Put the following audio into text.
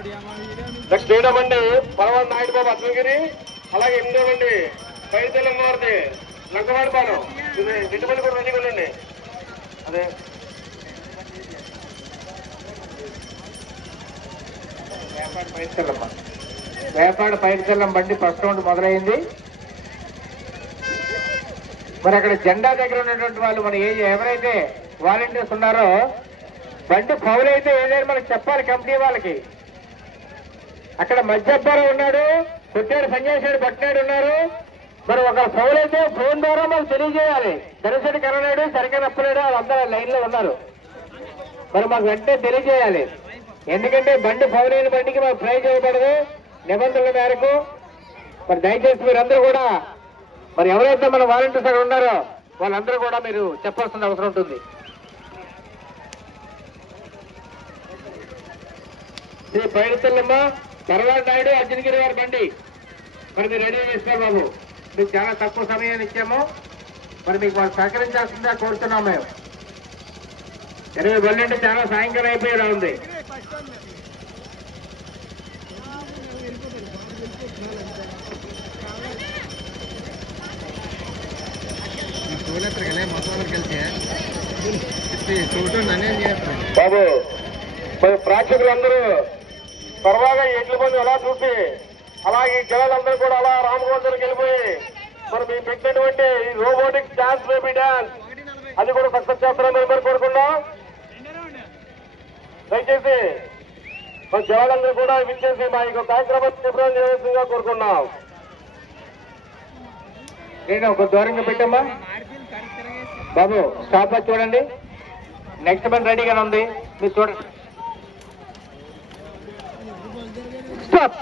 ఏడో బండి నాయుడు బాబు అద్మగిరి అలాగే ఎనిమిదో బండి పైతెల్లం మారుతి లంకవాడి పాలెం ఇది రెండు బండి కూడా రెడీగా ఉండండి. అదే. వేపాడు పైడిచెల్లమ్మ. వేపాడు పైడిచెల్లం బండి ఫస్ట్ రౌండ్ మొదలైంది. మరి అక్కడ జెండా దగ్గర ఉన్నటువంటి వాళ్ళు మన ఏ ఎవరైతే వాలంటీర్స్ ఉన్నారో బండి ఫౌల్ అయితే ఏదైనా మనకు చెప్పాలి కంపెనీ వాళ్ళకి. అక్కడ మధ్యప్పారం ఉన్నాడు కొట్టాడు సంజయ్ పట్టినాడు ఉన్నారు. మరి ఒక ఫౌల్ ఫోన్ ద్వారా మాకు తెలియజేయాలి. ధనశెట్టి కరణాడు సరిగ్గా నప్పలేడు వాళ్ళందరూ లైన్లో ఉన్నారు. మరి మాకు వెంటనే తెలియజేయాలి. ఎందుకంటే బండి ఫౌల్ బండికి మాకు ప్రైజ్ ఇవ్వబడదు నిబంధనల మేరకు. మరి దయచేసి మీరందరూ కూడా మరి ఎవరైతే మన వాలంటీర్స్ అక్కడ ఉన్నారో వాళ్ళందరూ కూడా మీరు చెప్పాల్సిన అవసరం ఉంటుంది. శ్రీ పైడితల్లమ్మ తర్వాత నాయుడు అర్జునగిరి గారు బండి. మరి మీరు రెడీ చేస్తారు బాబు. మీకు చాలా తక్కువ సమయాన్ని ఇచ్చాము. మరి మీకు వాళ్ళు సహకరించాల్సిందే కోరుతున్నాం మేము. ఇరవై బండి అంటే చాలా సాయంకాలం అయిపోయేలా ఉంది. బాబు మరి ప్రేక్షకులందరూ సరదాగా ఎడ్ల మంది ఎలా చూసి అలాగే ఈ జనాలందరూ కూడా అలా రామగోడ దగ్గరికి వెళ్ళిపోయి మరి మేము పెట్టినటువంటి ఈ రోబోటిక్ డాన్స్ బేబీ డాన్స్ అది కూడా సక్సెస్ చేస్తారని మేము కోరుకుందాం దయచేసి మన జవాలందరూ కూడా విచ్చేసి మా యొక్క కార్యక్రమం తీవ్రం చేయవలసిందిగా కోరుకున్నాం నేను ఒక దూరంగా పెట్టమ్మా. బాబు స్టాప్ చూడండి. నెక్స్ట్ మంత్ రెడీగానే ఉంది. మీరు చూడండి. స్టాప్